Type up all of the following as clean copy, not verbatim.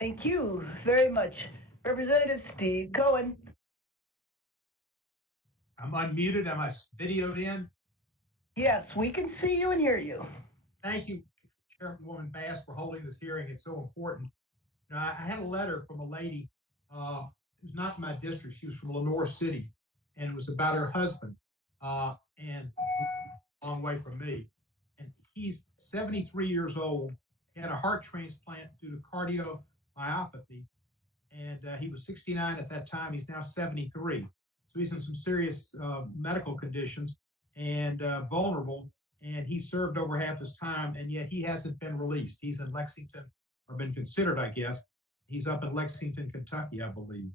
Thank you very much. Representative Steve Cohen. I'm unmuted. Am I videoed in? Yes, we can see you and hear you. Thank you, Chairwoman Bass, for holding this hearing. It's so important. Now, I had a letter from a lady who's not in my district. She was from Lenore City, and it was about her husband, and a long way from me. And he's 73 years old. He had a heart transplant due to cardiomyopathy, and he was 69 at that time. He's now 73. So he's in some serious medical conditions and vulnerable, and he served over half his time, and yet he hasn't been released. He's in Lexington, or been considered, I guess. He's up in Lexington, Kentucky, I believe.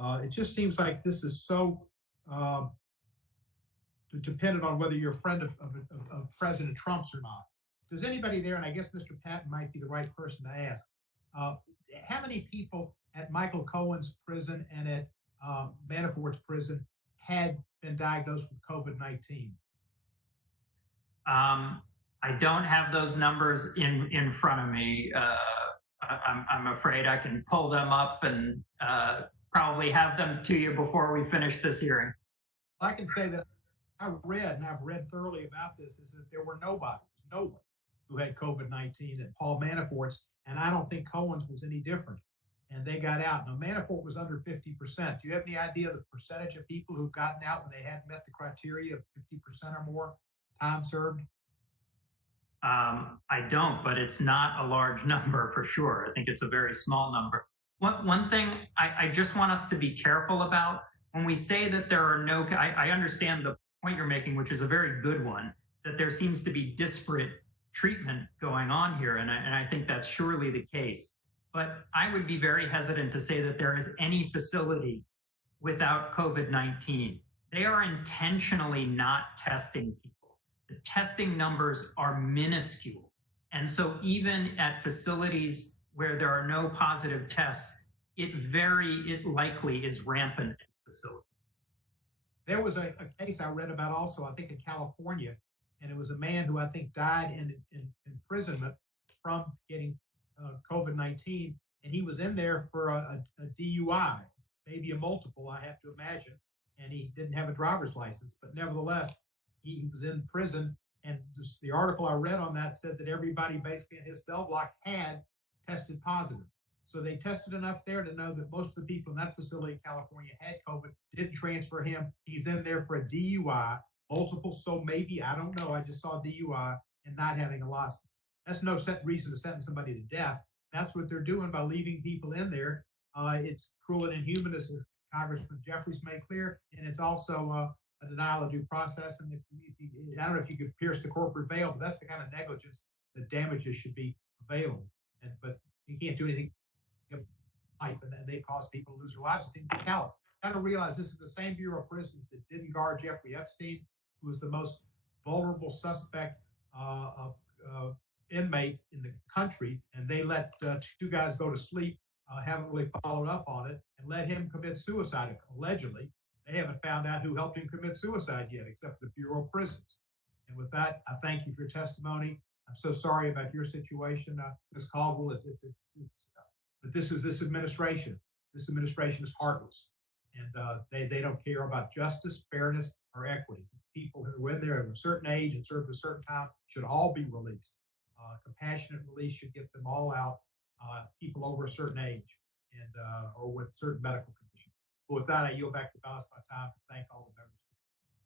It just seems like this is so dependent on whether you're a friend of President Trump's or not. Does anybody there, and I guess Mr. Patton might be the right person to ask, how many people at Michael Cohen's prison and at Manafort's prison had been diagnosed with COVID-19? I don't have those numbers in front of me. I'm afraid I can pull them up and probably have them to you before we finish this hearing. I can say that I read, and I've read thoroughly about this, is that there were no one who had COVID-19 at Paul Manafort's, and I don't think Cohen's was any different. And they got out. Now, Manafort was under 50%. Do you have any idea the percentage of people who've gotten out when they hadn't met the criteria of 50% or more time served? I don't, but it's not a large number for sure. I think it's a very small number. One thing I just want us to be careful about, when we say that there are no, I understand the point you're making, which is a very good one, that there seems to be disparate treatment going on here, and I think that's surely the case. But I would be very hesitant to say that there is any facility without COVID-19. They are intentionally not testing people. The testing numbers are minuscule. And so even at facilities where there are no positive tests, it likely is rampant in the facility. There was a case I read about also, I think in California, and it was a man who I think died in imprisonment from getting COVID-19, and he was in there for a DUI, maybe a multiple, I have to imagine, and he didn't have a driver's license, but nevertheless, he was in prison, and the article I read on that said that everybody basically in his cell block had tested positive. So they tested enough there to know that most of the people in that facility in California had COVID, didn't transfer him. He's in there for a DUI, multiple, so maybe, I don't know, I just saw DUI and not having a license. That's no reason to sentence somebody to death. That's what they're doing by leaving people in there. It's cruel and inhuman, as Congressman Jeffries made clear, and it's also a denial of due process. And I don't know if you could pierce the corporate veil, but that's the kind of negligence that damages should be available. But you can't do anything, and they cause people to lose their lives. It seems callous. I don't realize this is the same Bureau of Prisons that didn't guard Jeffrey Epstein, who was the most vulnerable suspect inmate in the country, and they let two guys go to sleep, haven't really followed up on it, and let him commit suicide, allegedly. They haven't found out who helped him commit suicide yet, except the Bureau of Prisons. And with that, I thank you for your testimony. I'm so sorry about your situation, Ms. Caldwell. But this administration. This administration is heartless, and they don't care about justice, fairness, or equity. People who are in there at a certain age and served a certain time should all be released. Compassionate release should get them all out. People over a certain age and or with certain medical conditions. But with that, I yield back the balance of my time to thank all the members.